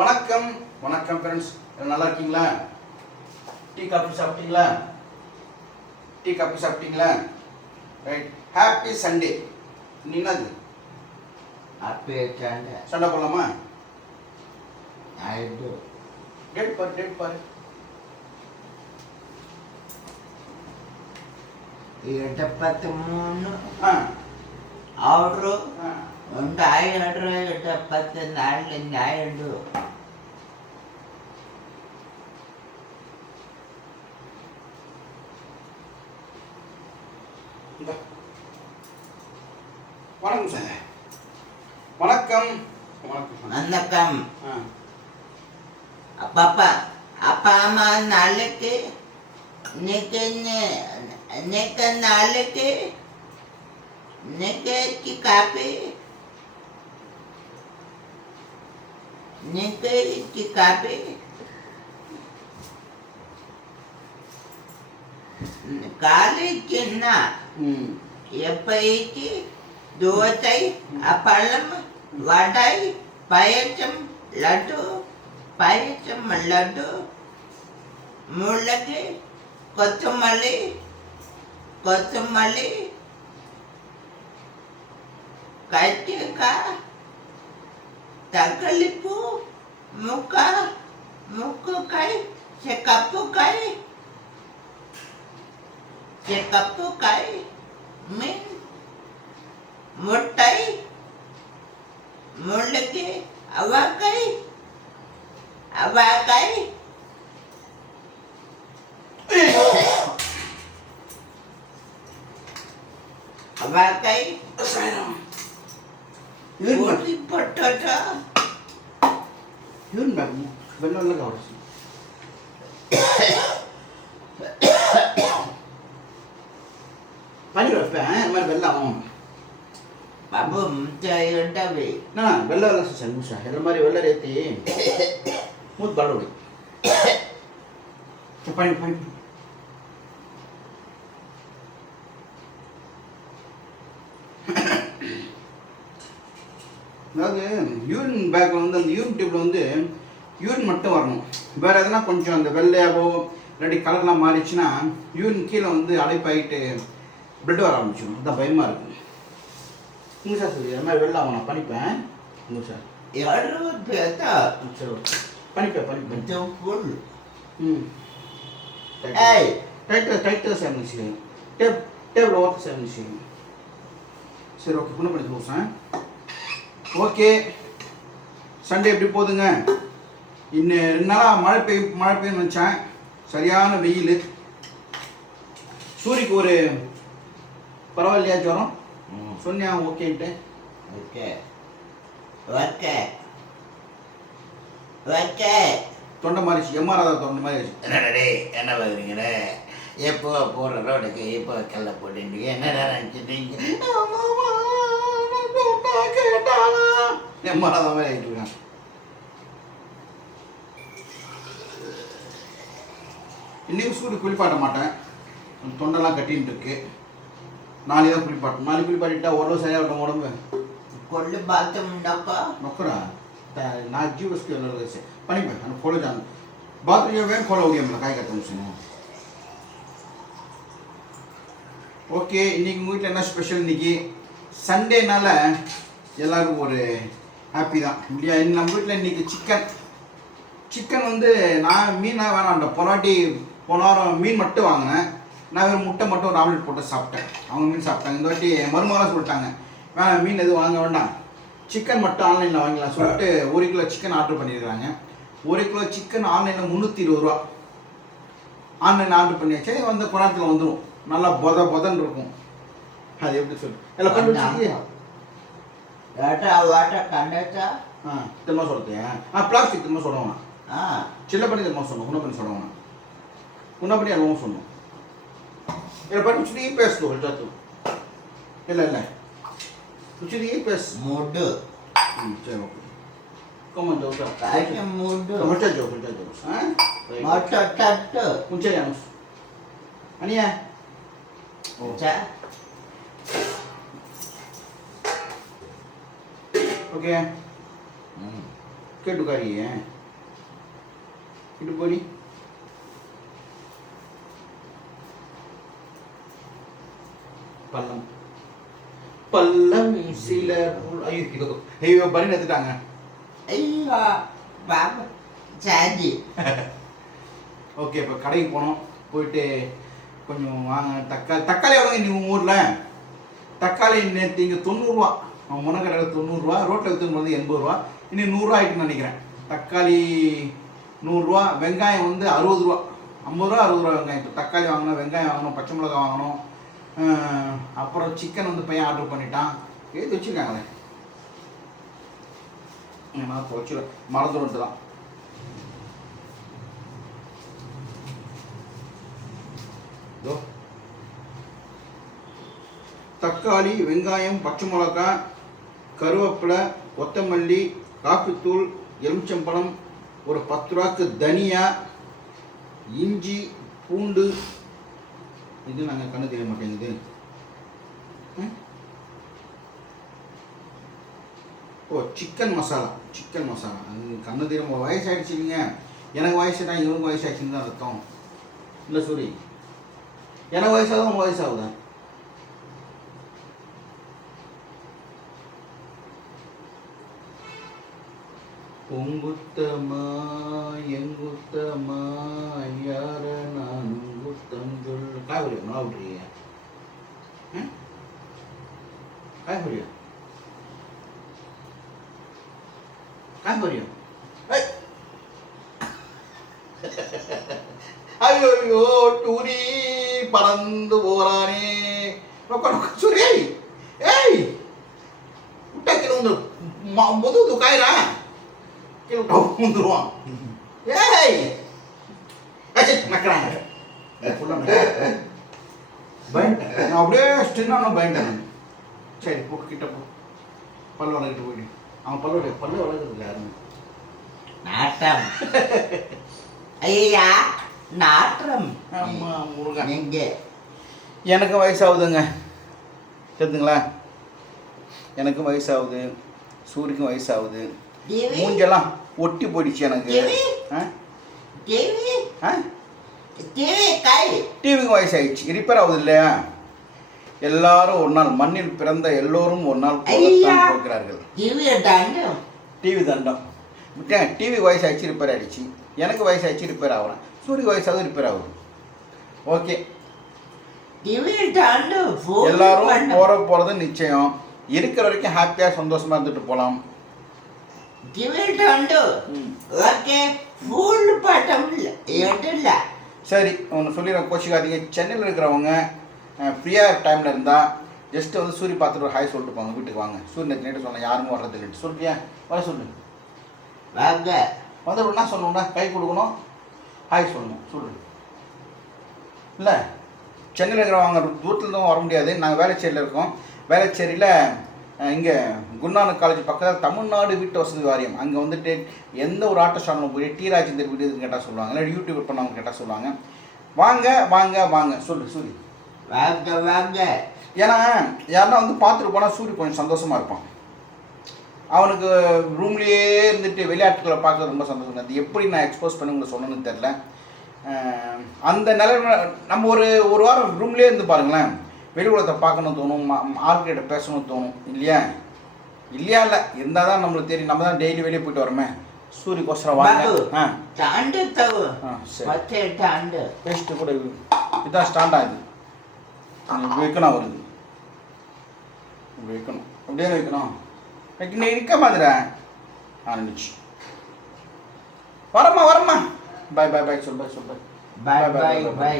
வணக்கம். வணக்கம் ஃப்ரெண்ட்ஸ் நல்லா இருக்கீங்களா? டீ காஃபி சாப்பிட்டீங்களா? டீ காஃபி சாப்பிட்டீங்களா? ரைட் ஹாப்பி சண்டே என்னது? ஹாப்பி சண்டே சண்டை போடலாமா? டேட் பாரு டேட் பாரு. எட்டு பத்து மூணு. ஆர்டரு ரெண்டு ஆயிரம் எட்டு பத்து நாலு அஞ்சு ஆயிரம் வணக்கம் சார் வணக்கம் வணக்கம் வணக்கம் அப்பப்பா அப்பா அம்மா நாளைக்கு இன்னைக்கு இன்னைக்கு நாளைக்கு இன்னைக்கு காப்பி இன்னைக்கு காப்பி காலேஜ் என்ன எப்போ ദോശൈ അപ്പളം വടായി പയറ്റം ലഡു പയറ്റം ലഡു മുളക് കൊത്തുമല്ലി കൊത്തുമല്ലി కట్టిక తగలిపు ముక్క ముక్కుకై చెకప్పుకై చెకప్పుకై முட்டை முள்ளுக்கு அவக்காய் அவக்காய் அவக்காய் சாயரம் யூரின் பேக் ஊசி பொட்டோட்டோ யூரின் பேக் வெள்ளம் காவடிச்சு பனி வைப்பேன் இந்த மாதிரி வெள்ளம் பாபு முட்டையுண்டவை என்ன வெள்ளை வெள்ளம் சார் மூசா இந்த மாதிரி வெள்ளை ஏற்றி மூத்து பரவடி பனி பனி அதாவது யூரின் பேக்கில் வந்து அந்த யூரின் டியூப்ல வந்து யூரின் மட்டும் வரணும். வேற எதனா கொஞ்சம் அந்த வெள்ளையாவோ இல்லாட்டி கலர்லாம் மாறிச்சுன்னா யூரின் கீழே வந்து அடைப்பாயிட்டு பிளட் வர ஆரம்பிச்சிடும். அதான் பயமாக இருக்கும் இங்கே சார் சொல்லி அது மாதிரி வெளில அவனை பண்ணிப்பேன் இங்கே சார். யாரோ பேத்தா? சரி பண்ணிப்பேன் பண்ணிப்பேன் ஃபுல் ம். ஏய். டைட்டில் டைட்டில் சார் முடிச்சுக்கோங்க டேப் டேபிள் ஓகே சார் முடிச்சுக்கோங்க சரி ஓகே புண்ணு பண்ணி கொடுப்பேன் ஓகே. சண்டே எப்படி போதுங்க? இன்னும் ரெண்டு நாளாக மழை பெய்யும் மழை பெய்யும் நினச்சேன். சரியான வெயில். சூரிக்கு ஒரு பரவாயில்லையா ஜுரம்? சொன்னியா ஓகேன்ட்டு? ஓகே. ஓகே. ஓகே. தொண்டை மாறிச்சு எம்மாராதா தொண்டை மாதிரி என்னடே என்ன பார்க்குறீங்க எப்போ போடுற ரோடுக்கு எப்போ கல்ல போட்டுட்டீங்க என்னடா நினச்சிட்டீங்க எம்மாராதா மாதிரி ஆகிட்டு இருக்கான். சூடு ஸ்கூலுக்கு குளிப்பாட்ட மாட்டேன். தொண்டெல்லாம் கட்டின்னு இருக்கு. நாளைக்கு தான் குளிப்பாட்டும் நாளைக்கு குளிப்பாட்டிட்டா ஓரளவு சரியாக இருக்கும் உடம்பு. கொள்ளு பாத்ரூம் உண்டாக்கா நொக்கரா நான் ஜீவஸ்க்கு பண்ணிப்பேன் அந்த கொலை ஜான் பாத்ரூம் வேணும் கொலை ஓடியம்ல காய் கட்ட முடிச்சுங்க ஓகே இன்னைக்கு உங்கள் வீட்டில் என்ன ஸ்பெஷல் இன்னைக்கு? சண்டேனால எல்லாருக்கும் ஒரு ஹாப்பி தான். இல்லையா? நம்ம வீட்டில் இன்னைக்கு சிக்கன் சிக்கன் வந்து நான் மீனாக வேணாம்ட பொராட்டி போன வாரம் மீன் மட்டும் வாங்கினேன். நான் வெறும் முட்டை மட்டும் ஒரு ஆம்லெட் போட்டு சாப்பிட்டேன். அவங்க மீன் சாப்பிட்டாங்க. இந்த வாட்டி மருமகளாக சொல்லிட்டாங்க. வேணாம் மீன் எதுவும் வாங்க வேண்டாம். சிக்கன் மட்டும் ஆன்லைனில் வாங்கிக்கலாம் சொல்லிட்டு ஒரு கிலோ சிக்கன் ஆர்டர் பண்ணியிருக்காங்க. ஒரு கிலோ சிக்கன் ஆன்லைனில் முந்நூற்றி இருபது ரூபா. ஆன்லைன் ஆர்டர் பண்ணியாச்சு. வந்த குணத்தில் வந்துடும் நல்லா பொத பொதன்னு இருக்கும். அது எப்படி சொல்லு? எல்லாம் ஆ திரும்ப சொல்லிட்டியா ஆ பிளாஸ்டிக் திரும்ப சொல்லுவாங்க ஆ. சில்ல பண்ணி திரும்ப சொன்னோம் குண பண்ணி சொல்லுவாங்க குண பண்ணி அதுவும் சொன்னோம் ఎరపడి ఉచిడి పేస్తో హల్టతు ಇಲ್ಲ ಇಲ್ಲ ఉచిడి పేస్ మోడ్ చలో కమన్ జోసా కాయ మోడ్ హల్ట జో హల్ట జో హ మట టట్ ఉంచే జాను అనియా ఉంచా ఓకే కేటు కరియ ఇటు పోనీ பள்ளம். பள்ளம் சில ஐயோ ஐயோ பண்ணி எடுத்துட்டாங்க. ஐயோ பாபா சாதி ஓகே இப்போ கடைக்கு போனோம். போயிட்டு கொஞ்சம் வாங்க. தக்காளி தக்காளி எவ்வளோங்க நீ உங்கள் ஊரில்? தக்காளி நேற்று இங்கே தொண்ணூறுரூவா அவன் முனக்கடையில் தொண்ணூறுரூவா ரோட்டில் விற்றுன்னு வந்து எண்பது ரூபா இன்னும் நூறுரூவா ஆகிட்டுன்னு நினைக்கிறேன். தக்காளி நூறுரூவா வெங்காயம் வந்து அறுபது ரூபா ஐம்பது ரூபா அறுபது ரூபா வெங்காயம். இப்போ தக்காளி வாங்கணும் வெங்காயம் வாங்கணும் பச்சை மிளகாய் வாங்கணும். அப்புறம் சிக்கன் வந்து பையன் ஆர்டர் பண்ணிட்டான். எழுதி வச்சுருக்காங்களே. நான் துவச்சிடும் மறந்துடும் தான் இதோ. தக்காளி வெங்காயம் பச்சை மிளகாய் கருவேப்பிலை கொத்தமல்லி காப்பித்தூள் எலுமிச்சம்பழம் ஒரு பத்து ரூபாய்க்கு தனியா இஞ்சி பூண்டு இது நாங்கள் கண்ணு தெரிய மாட்டேங்குது. ஓ சிக்கன் மசாலா சிக்கன் மசாலா அது கண்ணு தெரியும் இல்லைங்க எனக்கு வயசுனா இவனுக்கு வயசாகிடுச்சுன்னு தான் அர்த்தம். இல்லை சூரி. எனக்கு வயசாகுது உங்க வயசாகுதா? உங்குத்தமா எங்குத்தமா சொல் காய்கறி நல்லா விட்டுறீங்க காய்கறியா? காய்கறியா? ஐயோ ஐயோ டூரி பறந்து போறானே. நொக்க நொக்க சுரி ஏய்! ஏய்! விட்டா கீழே வந்து முதுகு காயிரா கீழே விட்டா வந்துருவான் ஏய்! நக்கிறாங்க. நான் அப்படியே ஸ்டின்னா நான் பயன்ட்டேன் சரி போ கிட்ட போ. பல்லு வளர்க்கிட்டு போயிடு. அவன் பல்லு பல்லு வளர்க்குறது யாருன்னு நாட்டம் ஐயா நாற்றம். ஆமா முருகன். எங்க? எனக்கு வயசாகுதுங்க. தெரியுதுங்களா எனக்கும் வயசாகுது. சூரியக்கும் வயசாகுது. மூஞ்செல்லாம் ஒட்டி போயிடுச்சு எனக்கு. டிவி ஆ? டிவி கை. டிவிக்கு வயசாயிடுச்சு ரிப்பேர் ஆகுது இல்லையா எல்லாரும் ஒரு நாள் மண்ணில் பிறந்த எல்லோரும் ஒரு நாள் போகிறார்கள். டிவி தண்டம். டிவி தண்டம் டிவி வயசாயிடுச்சு ரிப்பேர் ஆயிடுச்சு. எனக்கு வயசாயிடுச்சு ரிப்பேர் ஆகிறேன் சூரிய வயசாகுது ரிப்பேர் ஆகுது. ஓகே எல்லாரும் போற போறது நிச்சயம். இருக்கிற வரைக்கும் ஹாப்பியா சந்தோஷமா இருந்துட்டு போலாம். டிவி தண்டம் ஓகே ஃபுல் பட்டம் இல்லை. சரி ஒன்று சொல்லிடுறேன் கோச்சிக்காதீங்க. சென்னையில் இருக்கிறவங்க ஃப்ரீயாக டைமில் இருந்தால் ஜஸ்ட் வந்து சூரிய பார்த்துட்டு ஒரு ஹாய் சொல்லிட்டு போங்க வீட்டுக்கு வாங்க. சூரியன் நேற்று சொன்னேன் யாருமே வர்றது இல்லைட்டு சொல்றியா? வர சொல்லு. வாங்க. வந்து என்ன சொல்லணும்னா கை கொடுக்கணும். ஹாய் சொல்லணும். சொல்லு. இல்லை சென்னையில் இருக்கிறவங்க தூரத்தில் தான் வர முடியாது. நாங்கள் வேளச்சேரியில் இருக்கோம். வேளச்சேரியில் இங்கே குருநானக் காலேஜ் பக்கத்தில் தமிழ்நாடு வீட்டு வசதி வாரியம். அங்கே வந்துட்டு எந்த ஒரு ஆட்டோ ஸ்டாண்டில் போய் டி ராஜேந்தர் வீடு கேட்டால் சொல்லுவாங்க. இல்லை யூடியூப் பண்ணவங்க கேட்டால் சொல்லுவாங்க. வாங்க வாங்க வாங்க. சொல்லு சூரி வாங்க வாங்க. ஏன்னா யாருன்னா வந்து பார்த்துட்டு போனால் சூரி கொஞ்சம் சந்தோஷமாக இருப்பான். அவனுக்கு ரூம்லேயே இருந்துட்டு விளையாட்டுகளை பார்க்க ரொம்ப சந்தோஷம். அது எப்படி நான் எக்ஸ்போஸ் பண்ணி உங்களுக்கு சொன்னேன்னு தெரில அந்த நிலைமை நம்ம ஒரு ஒரு வாரம் ரூம்லேயே இருந்து பாருங்களேன். வெளி உலகத்தை பார்க்கணும் தோணும் ஆள்கிட்ட பேசணும் தோணும். இல்லையா? இல்லையா இல்லை? இருந்தால் தான் நம்மளுக்கு தெரியும் நம்ம தான் டெய்லி வெளியே போயிட்டு வரோமே பேஸ்ட்டு கூட இது. இதுதான் ஸ்டாண்ட் ஆகுது வைக்கணும் வருது. வைக்கணும் அப்படியே வைக்கணும் வைக்க நீ இருக்க மாதிரி. ஆரம்பிச்சு. வரம்மா வரம்மா. பாய் பாய் பாய் சொல் பாய் சொல் bye bye Bye, bye, bye bye, bye. Bye